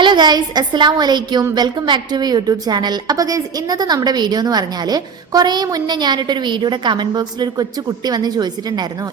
Hello guys, അസ്സലാമു അലൈക്കും. Welcome back to YouTube channel. അപ്പോൾ ഗൈസ്, ഇന്നത്തെ നമ്മുടെ വീഡിയോ എന്ന് പറഞ്ഞാൽ കുറേ മുന്നേ ഞാനിട്ടൊരു വീഡിയോയുടെ കമന്റ് ബോക്സിൽ ഒരു കൊച്ചു കുട്ടി വന്ന് ചോദിച്ചിട്ടുണ്ടായിരുന്നു,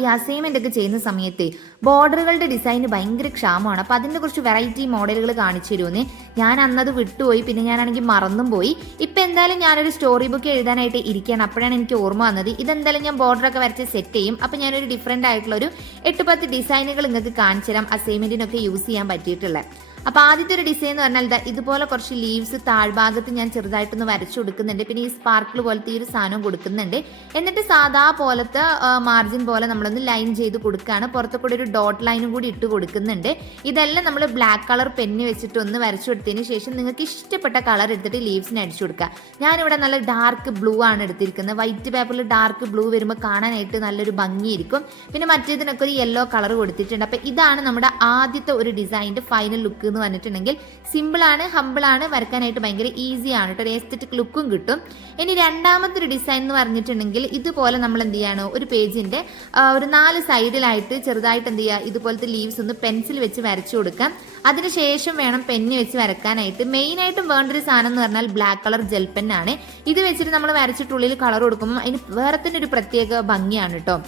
ഈ അസൈൻമെന്റ് ഒക്കെ ചെയ്യുന്ന സമയത്ത് ബോർഡറുകളുടെ ഡിസൈന് ഭയങ്കര ക്ഷാമമാണ്, അപ്പോൾ അതിൻ്റെ കുറച്ച് വെറൈറ്റി മോഡലുകൾ കാണിച്ചു തരുമെന്ന്. ഞാൻ അന്നത് വിട്ടുപോയി, പിന്നെ ഞാനാണെങ്കിൽ മറന്നും പോയി. ഇപ്പം എന്തായാലും ഞാനൊരു സ്റ്റോറി ബുക്ക് എഴുതാനായിട്ട് ഇരിക്കുകയാണ്. അപ്പോഴാണ് എനിക്ക് ഓർമ്മ വന്നത്, ഇതെന്തായാലും ഞാൻ ബോർഡറൊക്കെ വരച്ച് സെറ്റ് ചെയ്യും. അപ്പോൾ ഞാനൊരു ഡിഫറെൻ്റ് ആയിട്ടുള്ള ഒരു 8-10 ഡിസൈനുകൾ നിങ്ങൾക്ക് കാണിച്ചു തരാം, അസൈൻമെന്റിനൊക്കെ യൂസ് ചെയ്യാൻ പറ്റിയിട്ടുള്ളത്. അപ്പോൾ ആദ്യത്തെ ഒരു ഡിസൈൻ എന്ന് പറഞ്ഞാൽ ഇതുപോലെ കുറച്ച് ലീവ്സ് താഴ്ഭാഗത്ത് ഞാൻ ചെറുതായിട്ടൊന്ന് വരച്ചു കൊടുക്കുന്നുണ്ട്. പിന്നെ ഈ സ്പാർക്കിൾ പോലത്തെ ഈ ഒരു സാധനം കൊടുക്കുന്നുണ്ട്. എന്നിട്ട് സാധാ പോലത്തെ മാർജിൻ പോലെ നമ്മളൊന്ന് ലൈൻ ചെയ്ത് കൊടുക്കുകയാണ്. പുറത്തു കൂടി ഒരു ഡോട്ട് ലൈനും കൂടി ഇട്ട് കൊടുക്കുന്നുണ്ട്. ഇതെല്ലാം നമ്മൾ ബ്ലാക്ക് കളർ പെന്ന് വെച്ചിട്ട് ഒന്ന് വരച്ചു കൊടുത്തതിന് ശേഷം നിങ്ങൾക്ക് ഇഷ്ടപ്പെട്ട കളർ എടുത്തിട്ട് ലീവ്സിന് അടിച്ചു കൊടുക്കുക. ഞാനിവിടെ നല്ല ഡാർക്ക് ബ്ലൂ ആണ് എടുത്തിരിക്കുന്നത്. വൈറ്റ് പേപ്പറിൽ ഡാർക്ക് ബ്ലൂ വരുമ്പോൾ കാണാനായിട്ട് നല്ലൊരു ഭംഗിയായിരിക്കും. പിന്നെ മറ്റേതിനൊക്കെ ഒരു യെല്ലോ കളർ കൊടുത്തിട്ടുണ്ട്. അപ്പോൾ ഇതാണ് നമ്മുടെ ആദ്യത്തെ ഒരു ഡിസൈനിന്റെ ഫൈനൽ ലുക്ക് എന്ന് പറഞ്ഞിട്ടുണ്ടെങ്കിൽ. സിമ്പിളാണ്, ഹമ്പിളാണ്, വരക്കാനായിട്ട് ഭയങ്കര ഈസിയാണ് കേട്ടോ, ഒരു എസ്തെറ്റിക് ലുക്കും കിട്ടും. ഇനി രണ്ടാമത്തെ ഒരു ഡിസൈൻ എന്ന് പറഞ്ഞിട്ടുണ്ടെങ്കിൽ ഇതുപോലെ നമ്മൾ എന്ത് ചെയ്യാണ്, ഒരു പേജിന്റെ ഒരു 4 സൈഡിലായിട്ട് ചെറുതായിട്ട് എന്ത് ചെയ്യുക, ഇതുപോലത്തെ ലീവ്സ് ഒന്ന് പെൻസിൽ വെച്ച് വരച്ചു കൊടുക്കാം. അതിനുശേഷം വേണം പെന്ന് വെച്ച് വരക്കാനായിട്ട്. മെയിനായിട്ടും വേണ്ട ഒരു സാധനം എന്ന് പറഞ്ഞാൽ ബ്ലാക്ക് കളർ ജെൽ പെന്നാണ്. ഇത് വെച്ചിട്ട് നമ്മൾ വരച്ചിട്ടുള്ളിൽ കളർ കൊടുക്കുമ്പോൾ അതിന് വേറെ തന്നെ ഒരു പ്രത്യേക ഭംഗിയാണ് കേട്ടോ.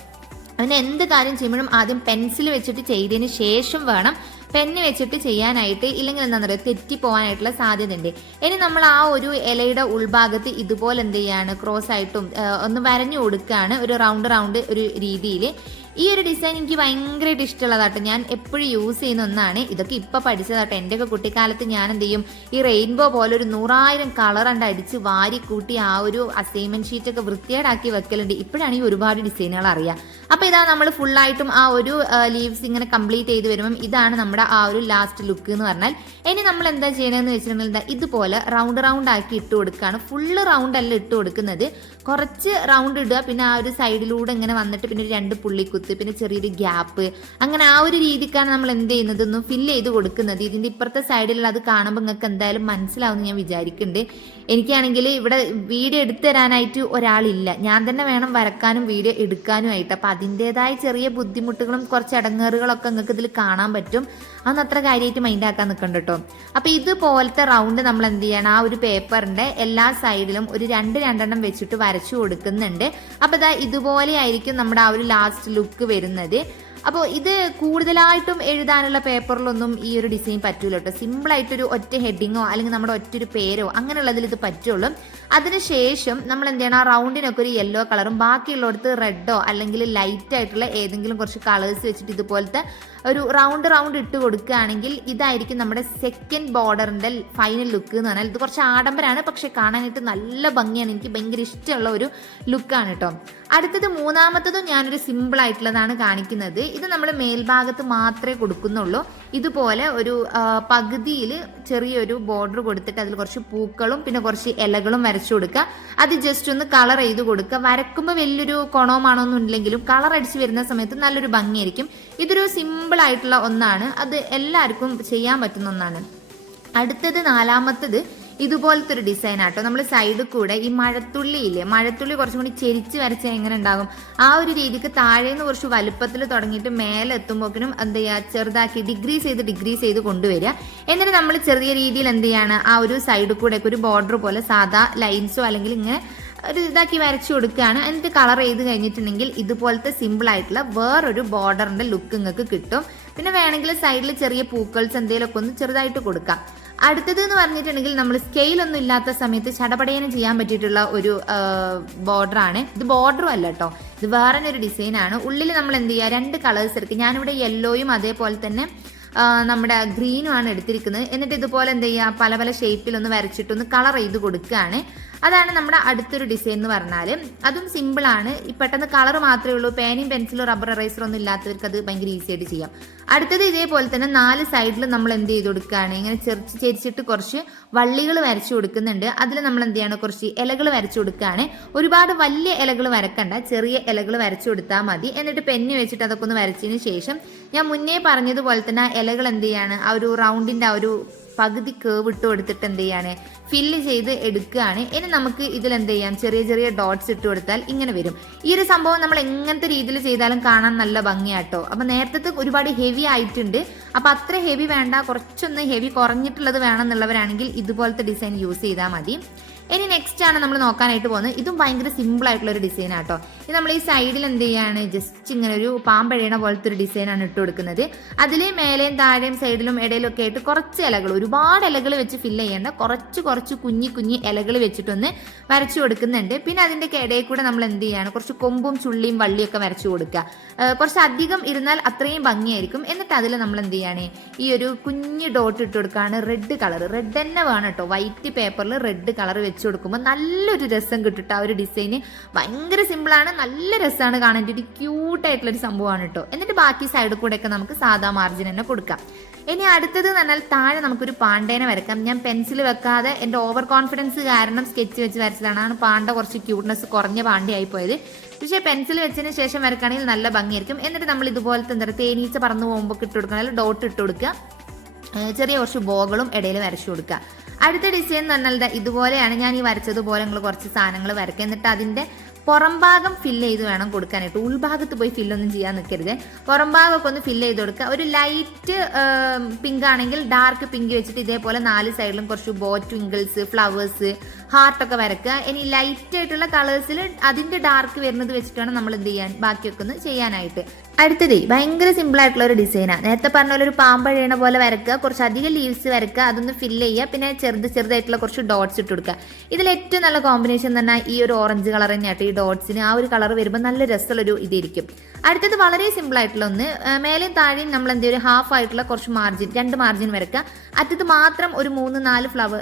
അതിന് എന്ത് കാര്യം ചെയ്യുമ്പോഴും ആദ്യം പെൻസിൽ വെച്ചിട്ട് ചെയ്തതിന് ശേഷം വേണം പെന്ന് വെച്ചിട്ട് ചെയ്യാനായിട്ട്, ഇല്ലെങ്കിൽ എന്താ പറയുക, തെറ്റിപ്പോവാനായിട്ടുള്ള സാധ്യത ഉണ്ട്. ഇനി നമ്മൾ ആ ഒരു ഇലയുടെ ഉൾഭാഗത്ത് ഇതുപോലെ എന്ത് ചെയ്യാണ്, ക്രോസ് ആയിട്ടും ഒന്ന് വരഞ്ഞു കൊടുക്കുകയാണ്, ഒരു റൗണ്ട് ഒരു രീതിയിൽ. ഈ ഒരു ഡിസൈൻ എനിക്ക് ഭയങ്കരമായിട്ട് ഇഷ്ടമുള്ളതാട്ടോ, ഞാൻ എപ്പോഴും യൂസ് ചെയ്യുന്ന ഒന്നാണ്. ഇതൊക്കെ ഇപ്പം പഠിച്ചതാട്ടോ. എൻ്റെയൊക്കെ കുട്ടിക്കാലത്ത് ഞാൻ എന്ത് ചെയ്യും, ഈ റെയിൻബോ പോലെ ഒരു 100,000 കളർ കണ്ട് അടിച്ച് വാരി കൂട്ടി ആ ഒരു അസൈൻമെന്റ് ഷീറ്റൊക്കെ വൃത്തിയേടാക്കി വെക്കലുണ്ട്. ഇപ്പോഴാണ് ഈ ഒരുപാട് ഡിസൈനുകൾ അറിയാം. അപ്പോൾ ഇതാ നമ്മൾ ഫുള്ളായിട്ടും ആ ഒരു ലീവ്സ് ഇങ്ങനെ കംപ്ലീറ്റ് ചെയ്ത് വരുമ്പം ഇതാണ് നമ്മുടെ ആ ഒരു ലാസ്റ്റ് ലുക്ക് എന്ന് പറഞ്ഞാൽ. ഇനി നമ്മൾ എന്താ ചെയ്യണമെന്ന് വെച്ചിട്ടുണ്ടെങ്കിൽ ഇതുപോലെ റൗണ്ട് ആക്കി ഇട്ട് കൊടുക്കുകയാണ്. ഫുള്ള് റൗണ്ട് അല്ല ഇട്ട് കൊടുക്കുന്നത്, കുറച്ച് റൗണ്ട് ഇടുക, പിന്നെ ആ ഒരു സൈഡിലൂടെ ഇങ്ങനെ വന്നിട്ട് പിന്നെ ഒരു 2 പുള്ളിക്കുത്ത്, പിന്നെ ചെറിയൊരു ഗ്യാപ്പ്, അങ്ങനെ ആ ഒരു രീതിക്കാണ് നമ്മൾ എന്ത് ചെയ്യുന്നത്, ഒന്ന് ഫില്ല് ചെയ്ത് കൊടുക്കുന്നത്. ഇതിൻ്റെ ഇപ്പുറത്തെ സൈഡിലുള്ള അത് കാണുമ്പോൾ നിങ്ങൾക്ക് എന്തായാലും മനസ്സിലാവുമെന്ന് ഞാൻ വിചാരിക്കുന്നുണ്ട്. എനിക്കാണെങ്കിൽ ഇവിടെ വീഡിയോ എടുത്തു തരാനായിട്ട് ഒരാളില്ല, ഞാൻ തന്നെ വേണം വരക്കാനും വീഡിയോ എടുക്കാനുമായിട്ട്. അപ്പം അതിൻ്റെതായ ചെറിയ ബുദ്ധിമുട്ടുകളും കുറച്ച് ഇടങ്ങേറുകളൊക്കെ നിങ്ങൾക്ക് ഇതിൽ കാണാൻ പറ്റും. അതൊന്നും അത്ര കാര്യമായിട്ട് മൈൻഡാക്കാൻ നിൽക്കണ്ട കേട്ടോ. അപ്പോൾ ഇതുപോലത്തെ റൗണ്ട് നമ്മൾ എന്ത് ചെയ്യണം, ആ ഒരു പേപ്പറിൻ്റെ എല്ലാ സൈഡിലും ഒരു 2 വെച്ചിട്ട് വരച്ചു കൊടുക്കുന്നുണ്ട്. അപ്പോൾ ഇതാ ഇതുപോലെ ആയിരിക്കും നമ്മുടെ ആ ഒരു ലാസ്റ്റ് ലുക്ക് വരുന്നത്. അപ്പോൾ ഇത് കൂടുതലായിട്ടും എഴുതാനുള്ള പേപ്പറിലൊന്നും ഈ ഒരു ഡിസൈൻ പറ്റൂല കേട്ടോ. സിമ്പിളായിട്ടൊരു ഒറ്റ ഹെഡിങ്ങോ അല്ലെങ്കിൽ നമ്മുടെ ഒറ്റൊരു പേരോ അങ്ങനെയുള്ളതിൽ ഇത് പറ്റുള്ളൂ. അതിനുശേഷം നമ്മൾ എന്ത് ചെയ്യണം, ആ റൗണ്ടിനൊക്കെ ഒരു യെല്ലോ കളറും ബാക്കിയുള്ളിടത്ത് റെഡോ അല്ലെങ്കിൽ ലൈറ്റ് ആയിട്ടുള്ള ഏതെങ്കിലും കുറച്ച് കളേഴ്സ് വെച്ചിട്ട് ഇതുപോലത്തെ ഒരു റൗണ്ട് ഇട്ട് കൊടുക്കുകയാണെങ്കിൽ ഇതായിരിക്കും നമ്മുടെ സെക്കൻഡ് ബോർഡറിൻ്റെ ഫൈനൽ ലുക്ക് എന്ന് പറഞ്ഞാൽ. ഇത് കുറച്ച് ആഡംബരമാണ്, പക്ഷെ കാണാനായിട്ട് നല്ല ഭംഗിയാണ്. എനിക്ക് ഭയങ്കര ഇഷ്ടമുള്ള ഒരു ലുക്കാണ് കേട്ടോ. അടുത്തത് മൂന്നാമത്തതും ഞാനൊരു സിമ്പിൾ ആയിട്ടുള്ളതാണ് കാണിക്കുന്നത്. ഇത് നമ്മൾ മേൽഭാഗത്ത് മാത്രമേ കൊടുക്കുന്നുള്ളൂ. ഇതുപോലെ ഒരു പകുതിയിൽ ചെറിയൊരു ബോർഡർ കൊടുത്തിട്ട് അതിൽ കുറച്ച് പൂക്കളും പിന്നെ കുറച്ച് ഇലകളും വരച്ചു കൊടുക്കുക. അത് ജസ്റ്റ് ഒന്ന് കളർ ചെയ്ത് കൊടുക്കുക. വരക്കുമ്പോൾ വലിയൊരു കൊണവുമാണോന്നും ഇല്ലെങ്കിലും കളർ അടിച്ച് വരുന്ന സമയത്ത് നല്ലൊരു ഭംഗിയായിരിക്കും. ഇതൊരു സിമ്പിൾ ആയിട്ടുള്ള ഒന്നാണ്, അത് എല്ലാവർക്കും ചെയ്യാൻ പറ്റുന്ന ഒന്നാണ്. അടുത്തത് നാലാമത്തത് ഇതുപോലത്തെ ഒരു ഡിസൈൻ ആട്ടോ. നമ്മൾ സൈഡിൽ കൂടെ ഈ മഴത്തുള്ളി കുറച്ചും കൂടി ചെരിച്ച് വരച്ചാൽ എങ്ങനെ ഉണ്ടാകും, ആ ഒരു രീതിക്ക് താഴേന്ന് കുറച്ച് വലുപ്പത്തിൽ തുടങ്ങിയിട്ട് മേലെ എത്തുമ്പോഴേക്കും എന്ത് ചെയ്യുക, ചെറുതാക്കി ഡിഗ്രീസ് ചെയ്ത് കൊണ്ടുവരിക. എന്നിട്ട് നമ്മൾ ചെറിയ രീതിയിൽ എന്ത് ചെയ്യാണ്, ആ ഒരു സൈഡിൽ കൂടെ ഒരു ബോർഡർ പോലെ സാധാ ലൈൻസോ അല്ലെങ്കിൽ ഇങ്ങനെ ഒരു ഇതാക്കി വരച്ചു കൊടുക്കുകയാണ്. എന്നിട്ട് കളർ ചെയ്ത് കഴിഞ്ഞിട്ടുണ്ടെങ്കിൽ ഇതുപോലത്തെ സിമ്പിൾ ആയിട്ടുള്ള വേറൊരു ബോർഡറിന്റെ ലുക്ക് നിങ്ങൾക്ക് കിട്ടും. പിന്നെ വേണമെങ്കിൽ സൈഡിൽ ചെറിയ പൂക്കൾസ് എന്തെങ്കിലുമൊക്കെ ഒന്ന് ചെറുതായിട്ട് കൊടുക്കാം. അടുത്തത് എന്ന് പറഞ്ഞിട്ടുണ്ടെങ്കിൽ നമ്മൾ സ്കെയിലൊന്നും ഇല്ലാത്ത സമയത്ത് ചടപടേനം ചെയ്യാൻ പറ്റിയിട്ടുള്ള ഒരു ബോർഡറാണ്. ഇത് ബോർഡറും അല്ല കേട്ടോ, ഇത് വേറെ ഒരു ഡിസൈനാണ്. ഉള്ളിൽ നമ്മൾ എന്ത് ചെയ്യുക, 2 കളേഴ്സ് എടുക്കുക. ഞാനിവിടെ യെല്ലോയും അതേപോലെ തന്നെ നമ്മുടെ ഗ്രീനും ആണ് എടുത്തിരിക്കുന്നത്. എന്നിട്ട് ഇതുപോലെ എന്ത് ചെയ്യുക, പല ഷേപ്പിലൊന്ന് വരച്ചിട്ടൊന്ന് കളർ ചെയ്ത് കൊടുക്കുകയാണ്. അതാണ് നമ്മുടെ അടുത്തൊരു ഡിസൈൻ എന്ന് പറഞ്ഞാൽ. അതും സിമ്പിളാണ്, പെട്ടെന്ന് കളർ മാത്രമേ ഉള്ളൂ. പേനയും പെൻസിലും റബ്ബർ എറേസറും ഒന്നും ഇല്ലാത്തവർക്ക് അത് ഭയങ്കര ഈസി ആയിട്ട് ചെയ്യാം. അടുത്തത് ഇതേപോലെ തന്നെ 4 സൈഡിലും നമ്മൾ എന്ത് ചെയ്ത് കൊടുക്കുകയാണ്, ഇങ്ങനെ ചെരിച്ചിട്ട് കുറച്ച് വള്ളികൾ വരച്ചു കൊടുക്കുന്നുണ്ട്. അതിൽ നമ്മൾ എന്ത് ചെയ്യണം, കുറച്ച് ഇലകൾ വരച്ചു കൊടുക്കുകയാണ്. ഒരുപാട് വലിയ ഇലകൾ വരക്കണ്ട, ചെറിയ ഇലകൾ വരച്ചു കൊടുത്താൽ മതി. എന്നിട്ട് പെന്ന് വെച്ചിട്ട് അതൊക്കെ ഒന്ന് വരച്ചതിന് ശേഷം ഞാൻ മുന്നേ പറഞ്ഞതുപോലെ തന്നെ ഇലകൾ എന്ത് ചെയ്യാണ്, ആ ഒരു റൗണ്ടിൻ്റെ ആ ഒരു പകുതി കേവ് ഇട്ട് കൊടുത്തിട്ട് എന്ത് ചെയ്യാണ്, ഫില്ല് ചെയ്ത് എടുക്കുകയാണ്. ഇനി നമുക്ക് ഇതിൽ എന്ത് ചെയ്യാം, ചെറിയ ചെറിയ ഡോട്ട്സ് ഇട്ട് കൊടുത്താൽ ഇങ്ങനെ വരും. ഈ ഒരു സംഭവം നമ്മൾ എങ്ങനത്തെ രീതിയിൽ ചെയ്താലും കാണാൻ നല്ല ഭംഗിയാട്ടോ. അപ്പൊ നേരത്തെ ഒരുപാട് ഹെവി ആയിട്ടുണ്ട്. അപ്പൊ അത്ര ഹെവി വേണ്ട, കുറച്ചൊന്ന് ഹെവി കുറഞ്ഞിട്ടുള്ളത് വേണമെന്നുള്ളവരാണെങ്കിൽ ഇതുപോലത്തെ ഡിസൈൻ യൂസ് ചെയ്താൽ മതി. ഇനി നെക്സ്റ്റ് ആണ് നമ്മൾ നോക്കാനായിട്ട് പോകുന്നത്. ഇതും ഭയങ്കര സിമ്പിൾ ആയിട്ടുള്ള ഒരു ഡിസൈൻ ആട്ടോ. ഇത് നമ്മൾ ഈ സൈഡിൽ എന്ത് ചെയ്യാണ്, ജസ്റ്റ് ഇങ്ങനെ ഒരു പാമ്പഴയണ പോലത്തെ ഒരു ഡിസൈനാണ് ഇട്ട് കൊടുക്കുന്നത്. അതിൽ മേലെയും താഴെയും സൈഡിലും ഇടയിലും ഒക്കെ ആയിട്ട് കുറച്ച് ഇലകൾ, ഒരുപാട് ഇലകൾ വെച്ച് ഫില്ല് ചെയ്യേണ്ട, കുറച്ച് കുറച്ച് കുഞ്ഞി കുഞ്ഞി ഇലകൾ വെച്ചിട്ടൊന്ന് വരച്ചു കൊടുക്കുന്നുണ്ട്. പിന്നെ അതിൻ്റെ ഇടയിൽ കൂടെ നമ്മൾ എന്ത് ചെയ്യാണ്, കുറച്ച് കൊമ്പും ചുള്ളിയും വള്ളിയൊക്കെ വരച്ചു കൊടുക്കുക. കുറച്ച് അധികം ഇരുന്നാൽ അത്രയും ഭംഗിയായിരിക്കും. എന്നിട്ട് അതിൽ നമ്മൾ എന്ത് ചെയ്യാണ്, ഈ ഒരു കുഞ്ഞ് ഡോട്ട് ഇട്ട് കൊടുക്കുകയാണ്. റെഡ് കളർ, റെഡ് തന്നെ വേണം കേട്ടോ. വൈറ്റ് പേപ്പറിൽ റെഡ് കളർ വെച്ച് കൊടുക്കുമ്പോൾ നല്ലൊരു രസം കിട്ടും. ആ ഒരു ഡിസൈന് ഭയങ്കര സിമ്പിളാണ്, നല്ല രസമാണ് കാണാൻ, ഒരു ക്യൂട്ടായിട്ടുള്ളൊരു സംഭവമാണ് കേട്ടോ. എന്നിട്ട് ബാക്കി സൈഡിൽ കൂടെ ഒക്കെ നമുക്ക് സാധാ മാർജിൻ തന്നെ കൊടുക്കാം. ഇനി അടുത്തത് എന്ന് പറഞ്ഞാൽ താഴെ നമുക്കൊരു പാണ്ടേനെ വരക്കാം. ഞാൻ പെൻസിൽ വെക്കാതെ എൻ്റെ ഓവർ കോൺഫിഡൻസ് കാരണം സ്കെച്ച് വെച്ച് വരച്ചതാണ്. പാണ്ട കുറച്ച് ക്യൂട്ട്നെസ് കുറഞ്ഞ പാണ്ടയായി പോയത്. പക്ഷേ പെൻസിൽ വെച്ചതിന് ശേഷം വരക്കുകയാണെങ്കിൽ നല്ല ഭംഗിയായിരിക്കും. എന്നിട്ട് നമ്മൾ ഇതുപോലത്തെ എന്താ പറയുക, തേനീച്ച പറന്നു പോകുമ്പോൾ ഇട്ട് കൊടുക്കണമെങ്കിൽ ഡോട്ട് ഇട്ട് കൊടുക്കുക. ചെറിയ കുറച്ച് ബോകളും ഇടയിൽ വരച്ചു കൊടുക്കുക. അടുത്ത ഡിസൈൻ എന്ന് പറഞ്ഞാൽ ഇതുപോലെയാണ്. ഞാൻ ഈ വരച്ചതുപോലെ നിങ്ങൾ കുറച്ച് സാധനങ്ങൾ വരയ്ക്കുക. എന്നിട്ട് അതിൻ്റെ പുറം ഭാഗം ഫില്ല് ചെയ്ത് വേണം കൊടുക്കാനായിട്ട്. ഉൾഭാഗത്ത് പോയി ഫില്ലൊന്നും ചെയ്യാൻ നിൽക്കരുത്. പുറം ഭാഗമൊക്കെ ഒന്ന് ഫില്ല് ചെയ്ത് കൊടുക്കുക. ഒരു ലൈറ്റ് പിങ്ക് ആണെങ്കിൽ ഡാർക്ക് പിങ്ക് വെച്ചിട്ട് ഇതേപോലെ 4 സൈഡിലും കുറച്ച് ട്വിങ്കിൾസ്, ഫ്ലവേഴ്സ്, ഹാർട്ടൊക്കെ വരക്കുക. ഇനി ലൈറ്റ് ആയിട്ടുള്ള കളേഴ്സിൽ അതിൻ്റെ ഡാർക്ക് വരുന്നത് വെച്ചിട്ടാണ് നമ്മൾ എന്ത് ചെയ്യാൻ, ബാക്കിയൊക്കെ ഒന്ന് ചെയ്യാനായിട്ട്. അടുത്തത് ഭയങ്കര സിമ്പിൾ ആയിട്ടുള്ള ഒരു ഡിസൈനാണ്. നേരത്തെ പറഞ്ഞ പോലെ ഒരു പാമ്പഴയണ പോലെ വരക്കുക, കുറച്ച് അധികം ലീവ്സ് വരക്കുക, അതൊന്ന് ഫില്ല് ചെയ്യുക. പിന്നെ ചെറുതായിട്ടുള്ള കുറച്ച് ഡോട്ട്സ് ഇട്ട് കൊടുക്കുക. ഇതിൽ ഏറ്റവും നല്ല കോമ്പിനേഷൻ തന്നെ ഈ ഒരു ഓറഞ്ച് കളർ തന്നെയായിട്ട്. ഈ ഡോട്ട്സിന് ആ ഒരു കളർ വരുമ്പോൾ നല്ല രസമുള്ളൊരു ഇതായിരിക്കും. അടുത്തത് വളരെ സിമ്പിൾ ആയിട്ടുള്ള ഒന്ന്, മേലെയും താഴെയും നമ്മൾ എന്ത് ഒരു ഹാഫ് ആയിട്ടുള്ള കുറച്ച് മാർജിൻ, 2 മാർജിൻ വരക്കുക. അറ്റത്ത് മാത്രം ഒരു 3-4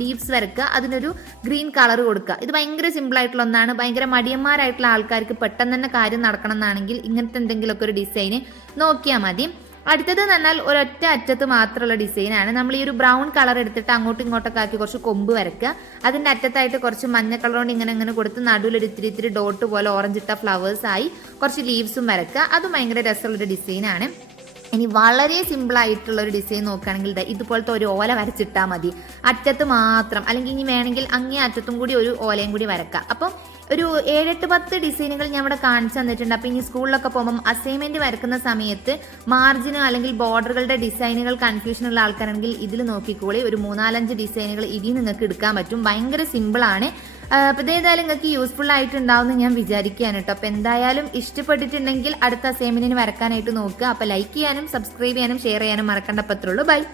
ലീവ്സ് വരക്കുക. അതിനൊരു ഗ്രീൻ കളർ കൊടുക്കുക. ഇത് ഭയങ്കര സിമ്പിൾ ആയിട്ടുള്ള ഒന്നാണ്. ഭയങ്കര മടിയന്മാരായിട്ടുള്ള ആൾക്കാർക്ക് പെട്ടെന്ന് തന്നെ കാര്യം നടക്കണം എന്നാണെങ്കിൽ ഇങ്ങനത്തെ എന്തെങ്കിലുമൊക്കെ ഒരു ഡിസൈന് നോക്കിയാൽ മതി. അടുത്തത് എന്ന് പറഞ്ഞാൽ ഒരൊറ്റ അറ്റത്ത് മാത്രമുള്ള ഡിസൈനാണ്. നമ്മൾ ഈ ഒരു ബ്രൗൺ കളർ എടുത്തിട്ട് അങ്ങോട്ടും ഇങ്ങോട്ടൊക്കെ ആക്കി കുറച്ച് കൊമ്പ് വരക്കുക. അതിൻ്റെ അറ്റത്തായിട്ട് കുറച്ച് മഞ്ഞ കളർ കൊണ്ട് ഇങ്ങനെ കൊടുത്ത് നടുവിൽ ഒരു ഇത്തിരി ഡോട്ട് പോലെ ഓറഞ്ച് ഇട്ട ഫ്ലവേഴ്സ് ആയി കുറച്ച് ലീവ്സും വരക്കുക. അതും ഭയങ്കര രസമുള്ളൊരു ഡിസൈനാണ്. ഇനി വളരെ സിമ്പിൾ ആയിട്ടുള്ള ഒരു ഡിസൈൻ നോക്കുകയാണെങ്കിൽ ഇതുപോലത്തെ ഒരു ഓല വരച്ചിട്ടാൽ മതി. അറ്റത്ത് മാത്രം, അല്ലെങ്കിൽ ഇനി വേണമെങ്കിൽ അങ്ങേ അറ്റത്തും കൂടി ഒരു ഓലയും കൂടി വരക്കാം. അപ്പം ഒരു 7-10 ഡിസൈനുകൾ ഞാൻ ഇവിടെ കാണിച്ചു തന്നിട്ടുണ്ട്. അപ്പോൾ ഇനി സ്കൂളിലൊക്കെ പോകുമ്പം അസൈൻമെന്റ് വരക്കുന്ന സമയത്ത് മാർജിനോ അല്ലെങ്കിൽ ബോർഡറുകളുടെ ഡിസൈനുകൾ കൺഫ്യൂഷനുള്ള ആൾക്കാരാണെങ്കിൽ ഇതിൽ നോക്കിക്കോളി. ഒരു 3-4-5 ഡിസൈനുകൾ ഇതിൽ നിങ്ങൾക്ക് എടുക്കാൻ പറ്റും. ഭയങ്കര സിമ്പിളാണ്. അപ്പോൾ ഇതേതായാലും നിങ്ങൾക്ക് യൂസ്ഫുൾ ആയിട്ടുണ്ടാവുമെന്ന് ഞാൻ വിചാരിക്കുകയാണ് കേട്ടോ. അപ്പോൾ എന്തായാലും ഇഷ്ടപ്പെട്ടിട്ടുണ്ടെങ്കിൽ അടുത്ത അസൈൻമെന്റിന് വരക്കാനായിട്ട് നോക്കുക. അപ്പോൾ ലൈക്ക് ചെയ്യാനും സബ്സ്ക്രൈബ് ചെയ്യാനും ഷെയർ ചെയ്യാനും മറക്കണ്ട. പത്രമുള്ളൂ. ബൈ.